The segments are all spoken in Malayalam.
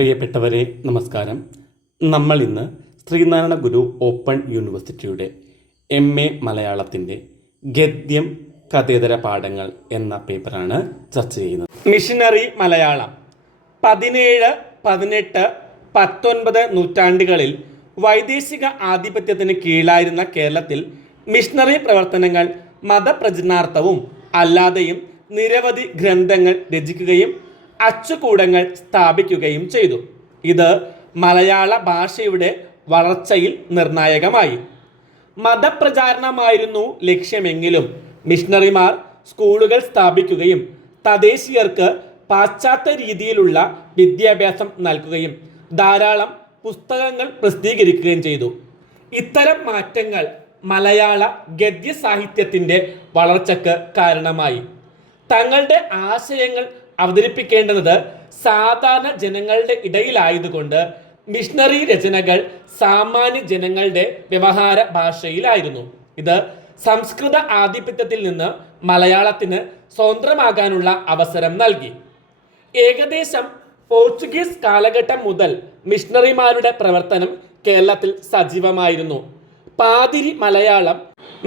പ്രിയപ്പെട്ടവരെ നമസ്കാരം. നമ്മൾ ഇന്ന് ശ്രീനാരായണ ഗുരു ഓപ്പൺ യൂണിവേഴ്സിറ്റിയുടെ MA മലയാളത്തിൻ്റെ ഗദ്യം കഥേതര പാഠങ്ങൾ എന്ന പേപ്പറാണ് ചർച്ച ചെയ്യുന്നത്. മിഷനറി മലയാളം 17, 18, 19 നൂറ്റാണ്ടുകളിൽ വൈദേശിക ആധിപത്യത്തിന് കീഴിലായിരുന്ന കേരളത്തിൽ മിഷനറി പ്രവർത്തനങ്ങൾ മതപ്രചരണാർത്ഥവും അല്ലാതെയും നിരവധി ഗ്രന്ഥങ്ങൾ രചിക്കുകയും അച്ചുകൂടങ്ങൾ സ്ഥാപിക്കുകയും ചെയ്തു. ഇത് മലയാള ഭാഷയുടെ വളർച്ചയിൽ നിർണായകമായി. മതപ്രചാരണമായിരുന്നു ലക്ഷ്യമെങ്കിലും മിഷണറിമാർ സ്കൂളുകൾ സ്ഥാപിക്കുകയും തദ്ദേശീയർക്ക് പാശ്ചാത്യ രീതിയിലുള്ള വിദ്യാഭ്യാസം നൽകുകയും ധാരാളം പുസ്തകങ്ങൾ പ്രസിദ്ധീകരിക്കുകയും ചെയ്തു. ഇത്തരം മാറ്റങ്ങൾ മലയാള ഗദ്യ സാഹിത്യത്തിൻ്റെ വളർച്ചയ്ക്ക് കാരണമായി. തങ്ങളുടെ ആശയങ്ങൾ അവതരിപ്പിക്കേണ്ടുന്നത് സാധാരണ ജനങ്ങളുടെ ഇടയിലായതുകൊണ്ട് മിഷണറി രചനകൾ സാമാന്യ ജനങ്ങളുടെ വ്യവഹാര ഭാഷയിലായിരുന്നു. ഇത് സംസ്കൃത ആധിപത്യത്തിൽ നിന്ന് മലയാളത്തിന് സ്വതന്ത്രമാകാനുള്ള അവസരം നൽകി. ഏകദേശം പോർച്ചുഗീസ് കാലഘട്ടം മുതൽ മിഷണറിമാരുടെ പ്രവർത്തനം കേരളത്തിൽ സജീവമായിരുന്നു. പാതിരി മലയാളം,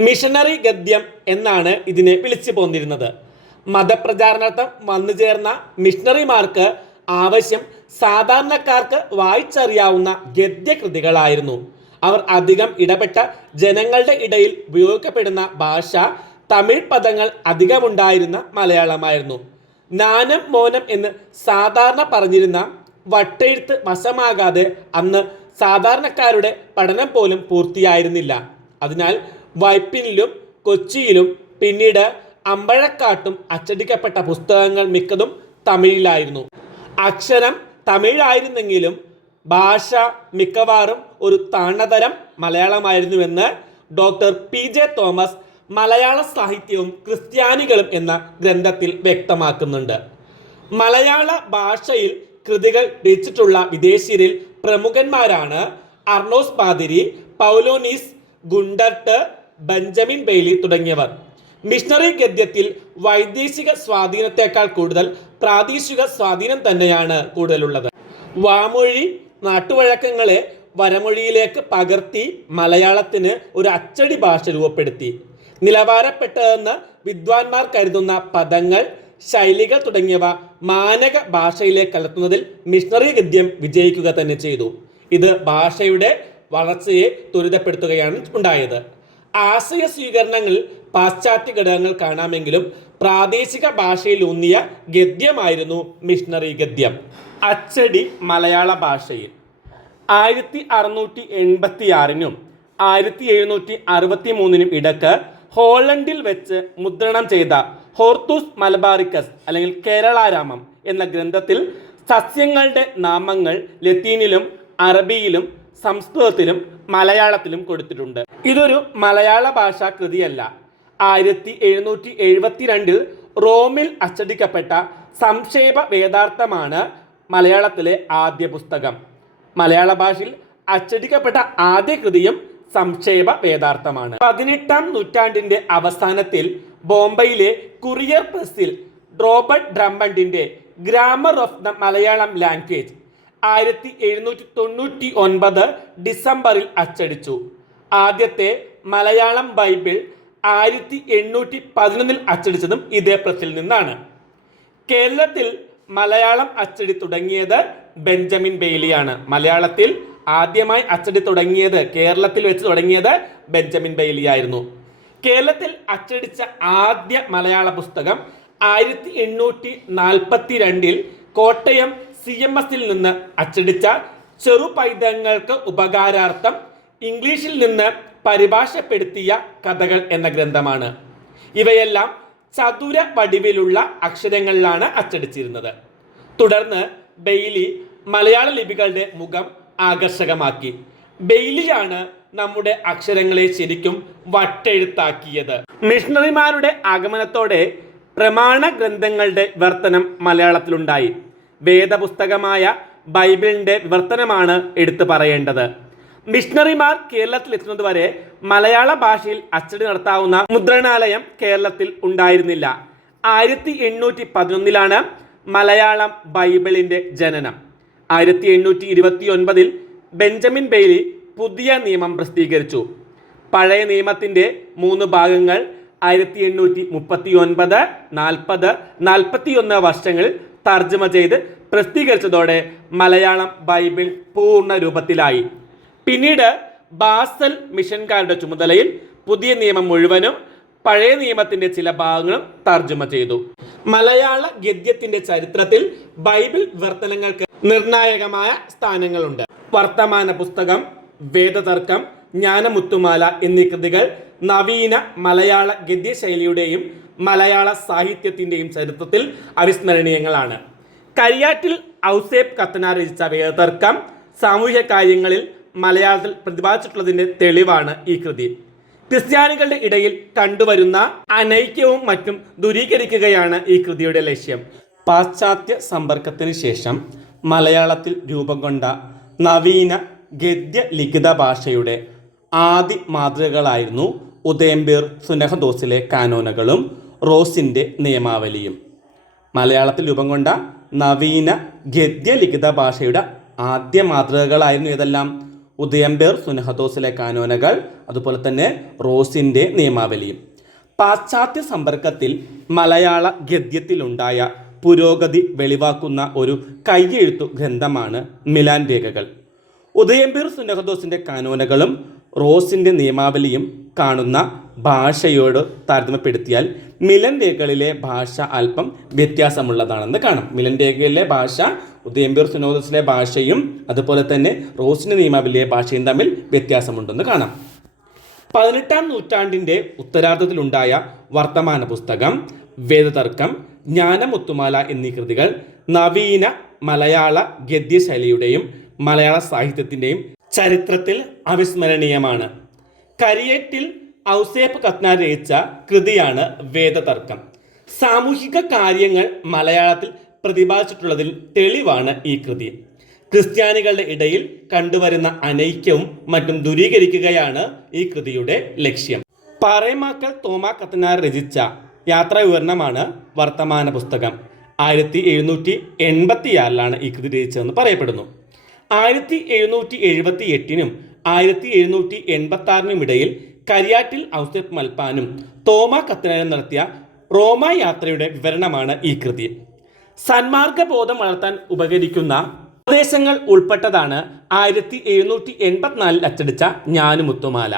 മിഷണറി ഗദ്യം എന്നാണ് ഇതിനെ വിളിച്ചു പോന്നിരുന്നത്. മതപ്രചാരണാർത്ഥം വന്നുചേർന്ന മിഷണറിമാർക്ക് ആവശ്യം സാധാരണക്കാർക്ക് വായിച്ചറിയാവുന്ന ഗദ്യകൃതികളായിരുന്നു. അവർ അധികം ഇടപെട്ട ജനങ്ങളുടെ ഇടയിൽ ഉപയോഗിക്കപ്പെടുന്ന ഭാഷ തമിഴ് പദങ്ങൾ അധികമുണ്ടായിരുന്ന മലയാളമായിരുന്നു. നാനം മോനം എന്ന് സാധാരണ പറഞ്ഞിരുന്ന വട്ടെഴുത്ത് വശമാകാതെ അന്ന് സാധാരണക്കാരുടെ പഠനം പോലും പൂർത്തിയായിരുന്നില്ല. അതിനാൽ വൈപ്പിനിലും കൊച്ചിയിലും പിന്നീട് അമ്പഴക്കാട്ടും അച്ചടിക്കപ്പെട്ട പുസ്തകങ്ങൾ മിക്കതും തമിഴിലായിരുന്നു. അക്ഷരം തമിഴായിരുന്നെങ്കിലും ഭാഷ മിക്കവാറും ഒരു താണതരം മലയാളമായിരുന്നുവെന്ന് ഡോക്ടർ PJ തോമസ് മലയാള സാഹിത്യവും ക്രിസ്ത്യാനികളും എന്ന ഗ്രന്ഥത്തിൽ വ്യക്തമാക്കുന്നുണ്ട്. മലയാള ഭാഷയിൽ കൃതികൾ രചിച്ചിട്ടുള്ള വിദേശീയരിൽ പ്രമുഖന്മാരാണ് അർണോസ് പാതിരി, പൗലോനീസ്, ഗുണ്ടർട്ട്, ബെഞ്ചമിൻ ബെയ്ലി തുടങ്ങിയവർ. മിഷണറി ഗദ്യത്തിൽ വൈദേശിക സ്വാധീനത്തെക്കാൾ കൂടുതൽ പ്രാദേശിക സ്വാധീനം തന്നെയാണ് കൂടുതലുള്ളത്. വാമൊഴി നാട്ടുവഴക്കങ്ങളെ വരമൊഴിയിലേക്ക് പകർത്തി മലയാളത്തിന് ഒരു അച്ചടി ഭാഷ രൂപപ്പെടുത്തി. നിലവാരപ്പെട്ടതെന്ന് വിദ്വാൻമാർ കരുതുന്ന പദങ്ങൾ, ശൈലികൾ തുടങ്ങിയവ മാനക ഭാഷയിലേക്ക് കലർത്തുന്നതിൽ മിഷണറി ഗദ്യം വിജയിക്കുക തന്നെ ചെയ്തു. ഇത് ഭാഷയുടെ വളർച്ചയെ ത്വരിതപ്പെടുത്തുകയാണ് ഉണ്ടായത്. ആശയ സ്വീകരണങ്ങളിൽ പാശ്ചാത്യ ഘടകങ്ങൾ കാണാമെങ്കിലും പ്രാദേശിക ഭാഷയിലൂന്നിയ ഗദ്യമായിരുന്നു മിഷണറി ഗദ്യം. അച്ചടി മലയാള ഭാഷയിൽ 1686 1763 ഇടക്ക് ഹോളണ്ടിൽ വെച്ച് മുദ്രണം ചെയ്ത ഹോർത്തൂസ് മലബാറിക്കസ് അല്ലെങ്കിൽ കേരളാരാമം എന്ന ഗ്രന്ഥത്തിൽ സസ്യങ്ങളുടെ നാമങ്ങൾ ലത്തീനിലും അറബിയിലും സംസ്കൃതത്തിലും മലയാളത്തിലും കൊടുത്തിട്ടുണ്ട്. ഇതൊരു മലയാള ഭാഷാ കൃതിയല്ല. 1772 റോമിൽ അച്ചടിക്കപ്പെട്ട സംക്ഷേപ വേദാർത്ഥമാണ് മലയാളത്തിലെ ആദ്യ പുസ്തകം. മലയാള ഭാഷയിൽ അച്ചടിക്കപ്പെട്ട ആദ്യ കൃതിയും സംക്ഷേപ വേദാർത്ഥമാണ്. 18-ാം നൂറ്റാണ്ടിൻ്റെ അവസാനത്തിൽ ബോംബെയിലെ കുറിയർ പ്രസ്സിൽ റോബർട്ട് ഡ്രംബണ്ടിൻ്റെ grammar of the Malayalam language 1799 ഡിസംബറിൽ അച്ചടിച്ചു. ആദ്യത്തെ മലയാളം ബൈബിൾ 1811 അച്ചടിച്ചതും ഇതേ പ്രസ്സിൽ നിന്നാണ്. കേരളത്തിൽ മലയാളം അച്ചടി തുടങ്ങിയത് ബെഞ്ചമിൻ ബെയ്ലിയാണ്. മലയാളത്തിൽ ആദ്യമായി അച്ചടി തുടങ്ങിയത്, കേരളത്തിൽ വെച്ച് തുടങ്ങിയത് ബെഞ്ചമിൻ ബെയ്ലി ആയിരുന്നു. കേരളത്തിൽ അച്ചടിച്ച ആദ്യ മലയാള പുസ്തകം 1842 കോട്ടയം CMSൽ നിന്ന് അച്ചടിച്ച ചെറുപൈതങ്ങൾക്ക് ഉപകാരാർത്ഥം ഇംഗ്ലീഷിൽ നിന്ന് പരിഭാഷപ്പെടുത്തിയ കഥകൾ എന്ന ഗ്രന്ഥമാണ്. ഇവയെല്ലാം ചതുര വടിവിലുള്ള അക്ഷരങ്ങളിലാണ് അച്ചടിച്ചിരുന്നത്. തുടർന്ന് ബെയ്ലി മലയാള ലിപികളുടെ മുഖം ആകർഷകമാക്കി. ബെയ്ലിയാണ് നമ്മുടെ അക്ഷരങ്ങളെ ശരിക്കും വട്ടെഴുത്താക്കിയത്. മിഷണറിമാരുടെ ആഗമനത്തോടെ പ്രമാണ ഗ്രന്ഥങ്ങളുടെ വിവർത്തനം മലയാളത്തിലുണ്ടായി. വേദപുസ്തകമായ ബൈബിളിൻ്റെ വിവർത്തനമാണ് എടുത്തു പറയേണ്ടത്. മിഷണറിമാർ കേരളത്തിലെത്തുന്നതുവരെ മലയാള ഭാഷയിൽ അച്ചടി നടത്താവുന്ന മുദ്രണാലയം കേരളത്തിൽ ഉണ്ടായിരുന്നില്ല. 1811 മലയാളം ബൈബിളിൻ്റെ ജനനം. 1829 ബെഞ്ചമിൻ ബെയ്ലി പുതിയ നിയമം പ്രസിദ്ധീകരിച്ചു. പഴയ നിയമത്തിൻ്റെ 3 ഭാഗങ്ങൾ 1839, 40, 41 വർഷങ്ങളിൽ തർജ്ജമ ചെയ്ത് പ്രസിദ്ധീകരിച്ചതോടെ മലയാളം ബൈബിൾ പൂർണ്ണ രൂപത്തിലായി. പിന്നീട് ബാസൽ മിഷൻകാരുടെ ചുമതലയിൽ പുതിയ നിയമം മുഴുവനും പഴയ നിയമത്തിൻ്റെ ചില ഭാഗങ്ങളും തർജ്ജമ ചെയ്തു. മലയാള ഗദ്യത്തിൻ്റെ ചരിത്രത്തിൽ ബൈബിൾ വിവർത്തനങ്ങൾക്ക് നിർണായകമായ സ്ഥാനങ്ങളുണ്ട്. വർത്തമാന പുസ്തകം, വേദതർക്കം, ജ്ഞാനമുത്തുമാല എന്നീ കൃതികൾ നവീന മലയാള ഗദ്യശൈലിയുടെയും മലയാള സാഹിത്യത്തിൻ്റെയും ചരിത്രത്തിൽ അവിസ്മരണീയങ്ങളാണ്. കരിയാറ്റിൽ ഔസേപ്പ് കത്തനാർ രചിച്ച വേദതർക്കം സാമൂഹ്യ കാര്യങ്ങളിൽ മലയാളത്തിൽ പ്രതിപാദിച്ചിട്ടുള്ളതിൻ്റെ തെളിവാണ് ഈ കൃതി. ക്രിസ്ത്യാനികളുടെ ഇടയിൽ കണ്ടുവരുന്ന അനൈക്യവും മറ്റും ദൂരീകരിക്കുകയാണ് ഈ കൃതിയുടെ ലക്ഷ്യം. പാശ്ചാത്യ സമ്പർക്കത്തിന് ശേഷം മലയാളത്തിൽ രൂപം കൊണ്ട നവീന ഗദ്യ ലിഖിത ഭാഷയുടെ ആദി മാതൃകകളായിരുന്നു ഉദയംപേർ സുനഹദോസിലെ കാനോനകളും റോസിൻ്റെ നിയമാവലിയും. മലയാളത്തിൽ രൂപം കൊണ്ട നവീന ഗദ്യ ലിഖിത ഭാഷയുടെ ആദ്യ മാതൃകകളായിരുന്നു ഇതെല്ലാം ഉദയംപേർ സുനഹദോസിലെ കാനോനകൾ, അതുപോലെ തന്നെ റോസിൻ്റെ നിയമാവലിയും. പാശ്ചാത്യ സമ്പർക്കത്തിൽ മലയാള ഗദ്യത്തിലുണ്ടായ പുരോഗതി വെളിവാക്കുന്ന ഒരു കയ്യെഴുത്തു ഗ്രന്ഥമാണ് മിലാൻ രേഖകൾ. ഉദയംപേർ സുനഹദോസിൻ്റെ കാനോനകളും റോസിൻ്റെ നിയമാവലിയും കാണുന്ന ഭാഷയോട് താരതമ്യപ്പെടുത്തിയാൽ മിലൻ രേഖകളിലെ ഭാഷ അല്പം വ്യത്യാസമുള്ളതാണെന്ന് കാണാം. മിലൻ രേഖകളിലെ ഭാഷ ഉദയംപേർ സുനഹദോസിലെ ഭാഷയും അതുപോലെ തന്നെ റോസിൻ്റെ നിയമാവലിയിലെ ഭാഷയും തമ്മിൽ വ്യത്യാസമുണ്ടെന്ന് കാണാം. 18-ാം നൂറ്റാണ്ടിൻ്റെ ഉത്തരാർദ്ധത്തിലുണ്ടായ വർത്തമാന പുസ്തകം, വേദതർക്കം, ജ്ഞാനമുത്തുമാല എന്നീ കൃതികൾ നവീന മലയാള ഗദ്യശൈലിയുടെയും മലയാള സാഹിത്യത്തിൻ്റെയും ചരിത്രത്തിൽ അവിസ്മരണീയമാണ്. കരിയേറ്റിൽ ഔസേപ്പ് കത്തനാർ രചിച്ച കൃതിയാണ് വേദതർക്കം. സാമൂഹിക കാര്യങ്ങൾ മലയാളത്തിൽ പ്രതിപാദിച്ചിട്ടുള്ളതിൽ തെളിവാണ് ഈ കൃതി. ക്രിസ്ത്യാനികളുടെ ഇടയിൽ കണ്ടുവരുന്ന അനൈക്യവും മറ്റും ദൂരീകരിക്കുകയാണ് ഈ കൃതിയുടെ ലക്ഷ്യം. പാറേമാക്കൽ തോമാ കത്തനാർ രചിച്ച യാത്രാ വിവരണമാണ് വർത്തമാന പുസ്തകം. 1786 ഈ കൃതി രചിച്ചതെന്ന് പറയപ്പെടുന്നു. 1778 1786 ഇടയിൽ കരിയാറ്റിൽ ഔസേപ്പ് മൽപ്പാനും തോമാ കത്തനാരും നടത്തിയ റോമ യാത്രയുടെ വിവരണമാണ് ഈ കൃതി. സന്മാർഗബോധം വളർത്താൻ ഉപകരിക്കുന്ന ഉപദേശങ്ങൾ ഉൾപ്പെട്ടതാണ് 1784 അച്ചടിച്ച ജ്ഞാനമുത്തുമാല.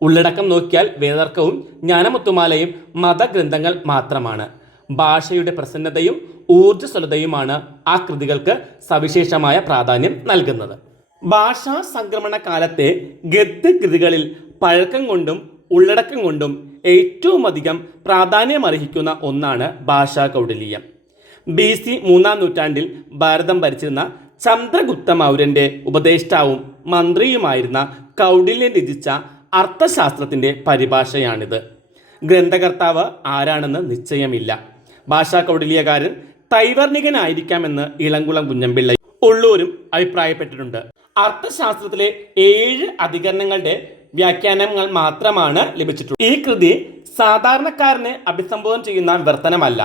ഉള്ളടക്കം നോക്കിയാൽ വേദതർക്കവും ജ്ഞാനമുത്തുമാലയും മതഗ്രന്ഥങ്ങൾ മാത്രമാണ്. ഭാഷയുടെ പ്രസന്നതയും ഊർജ്ജസ്വലതയുമാണ് ആ കൃതികൾക്ക് സവിശേഷമായ പ്രാധാന്യം നൽകുന്നത്. ഭാഷാ സംക്രമണ കാലത്തെ ഗദ്യകൃതികളിൽ പഴക്കം കൊണ്ടും ഉള്ളടക്കം കൊണ്ടും ഏറ്റവും അധികം പ്രാധാന്യമർഹിക്കുന്ന ഒന്നാണ് ഭാഷാ കൗടില്യം. BC 3-ാം നൂറ്റാണ്ടിൽ ഭാരതം ഭരിച്ചിരുന്ന ചന്ദ്രഗുപ്ത മൗര്യൻ്റെ ഉപദേഷ്ടാവും മന്ത്രിയുമായിരുന്ന കൗടില്യൻ രചിച്ച അർത്ഥശാസ്ത്രത്തിൻ്റെ പരിഭാഷയാണിത്. ഗ്രന്ഥകർത്താവ് ആരാണെന്ന് നിശ്ചയമില്ല. ഭാഷാ കൗടില്യകാരൻ തൈവർണികനായിരിക്കാമെന്ന് ഇളംകുളം കുഞ്ഞമ്പിള്ള ഉള്ളൂരും അഭിപ്രായപ്പെട്ടിട്ടുണ്ട്. അർത്ഥശാസ്ത്രത്തിലെ 7 അധികരണങ്ങളുടെ വ്യാഖ്യാനങ്ങൾ മാത്രമാണ് ലഭിച്ചിട്ടുള്ളത്. ഈ കൃതി സാധാരണക്കാരനെ അഭിസംബോധന ചെയ്യുന്ന വിവർത്തനമല്ല.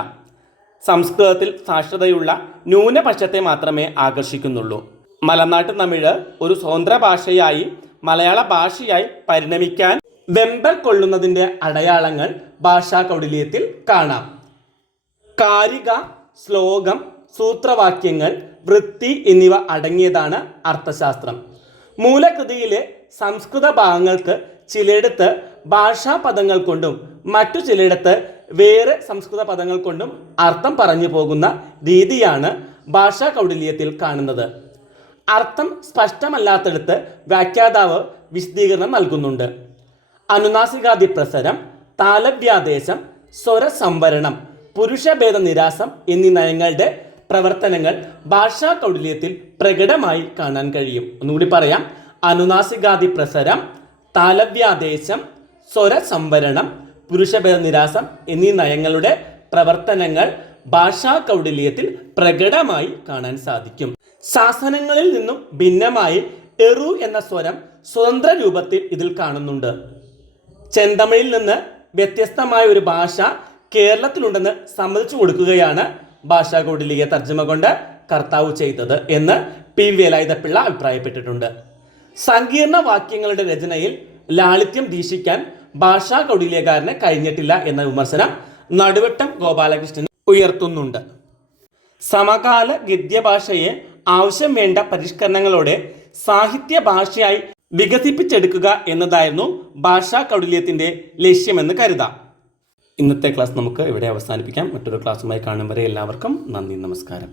സംസ്കൃതത്തിൽ സാക്ഷരതയുള്ള ന്യൂനപക്ഷത്തെ മാത്രമേ ആകർഷിക്കുന്നുള്ളൂ. മലനാട്ട് തമിഴ് ഒരു സ്വതന്ത്ര ഭാഷയായി മലയാള ഭാഷയായി പരിണമിക്കാൻ വെമ്പൽ കൊള്ളുന്നതിൻ്റെ അടയാളങ്ങൾ ഭാഷാ കൗടില്യത്തിൽ കാണാം. കാരിക, ശ്ലോകം, സൂത്രവാക്യങ്ങൾ, വൃത്തി എന്നിവ അടങ്ങിയതാണ് അർത്ഥശാസ്ത്രം. മൂലകൃതിയിലെ സംസ്കൃത ഭാഗങ്ങൾക്ക് ചിലയിടത്ത് ഭാഷാ പദങ്ങൾ കൊണ്ടും മറ്റു ചിലയിടത്ത് വേറെ സംസ്കൃത പദങ്ങൾ കൊണ്ടും അർത്ഥം പറഞ്ഞു പോകുന്ന രീതിയാണ് ഭാഷാ കൗടില്യത്തിൽ കാണുന്നത്. അർത്ഥം സ്പഷ്ടമല്ലാത്തടത്ത് വ്യാഖ്യാതാവ് വിശദീകരണം നൽകുന്നുണ്ട്. അനുനാസികാദി പ്രസരം, താലവ്യാദേശം, സ്വരസംവരണം, പുരുഷഭേദ നിരാസം എന്നീ നയങ്ങളുടെ പ്രവർത്തനങ്ങൾ ഭാഷാ കൗടില്യത്തിൽ പ്രകടമായി കാണാൻ കഴിയും. ഒന്നുകൂടി പറയാം: അനുനാസികാദി പ്രസരം, താലവ്യാദേശം, സ്വരസംവരണം, പുരുഷഭേദ നിരാസം എന്നീ നയങ്ങളുടെ പ്രവർത്തനങ്ങൾ ഭാഷാ കൗടില്യത്തിൽ പ്രകടമായി കാണാൻ സാധിക്കും. ശാസനങ്ങളിൽ നിന്നും ഭിന്നമായി എറു എന്ന സ്വരം സ്വതന്ത്ര രൂപത്തിൽ ഇതിൽ കാണുന്നുണ്ട്. ചെന്തമിഴിൽ നിന്ന് വ്യത്യസ്തമായ ഒരു ഭാഷ കേരളത്തിലുണ്ടെന്ന് സമ്മതിച്ചു കൊടുക്കുകയാണ് ഭാഷാ കൗടില്യ തർജ്ജമ കൊണ്ട് കർത്താവ് ചെയ്തത് എന്ന് പി വേലായുധപ്പിള്ള അഭിപ്രായപ്പെട്ടിട്ടുണ്ട്. സങ്കീർണ വാക്യങ്ങളുടെ രചനയിൽ ലാളിത്യം ദീക്ഷിക്കാൻ ഭാഷാ കൗടില്യകാരന് കഴിഞ്ഞിട്ടില്ല എന്ന വിമർശനം നടുവട്ടം ഗോപാലകൃഷ്ണൻ ഉയർത്തുന്നുണ്ട്. സമകാല ഗദ്യഭാഷയെ ആവശ്യം വേണ്ട പരിഷ്കരണങ്ങളോടെ സാഹിത്യ ഭാഷയായി വികസിപ്പിച്ചെടുക്കുക എന്നതായിരുന്നു ഭാഷാ കൗടില്യത്തിൻ്റെ ലക്ഷ്യമെന്ന് കരുതാം. ഇന്നത്തെ ക്ലാസ് നമുക്ക് ഇവിടെ അവസാനിപ്പിക്കാം. മറ്റൊരു ക്ലാസ്സുമായി കാണും വരെ എല്ലാവർക്കും നന്ദി, നമസ്കാരം.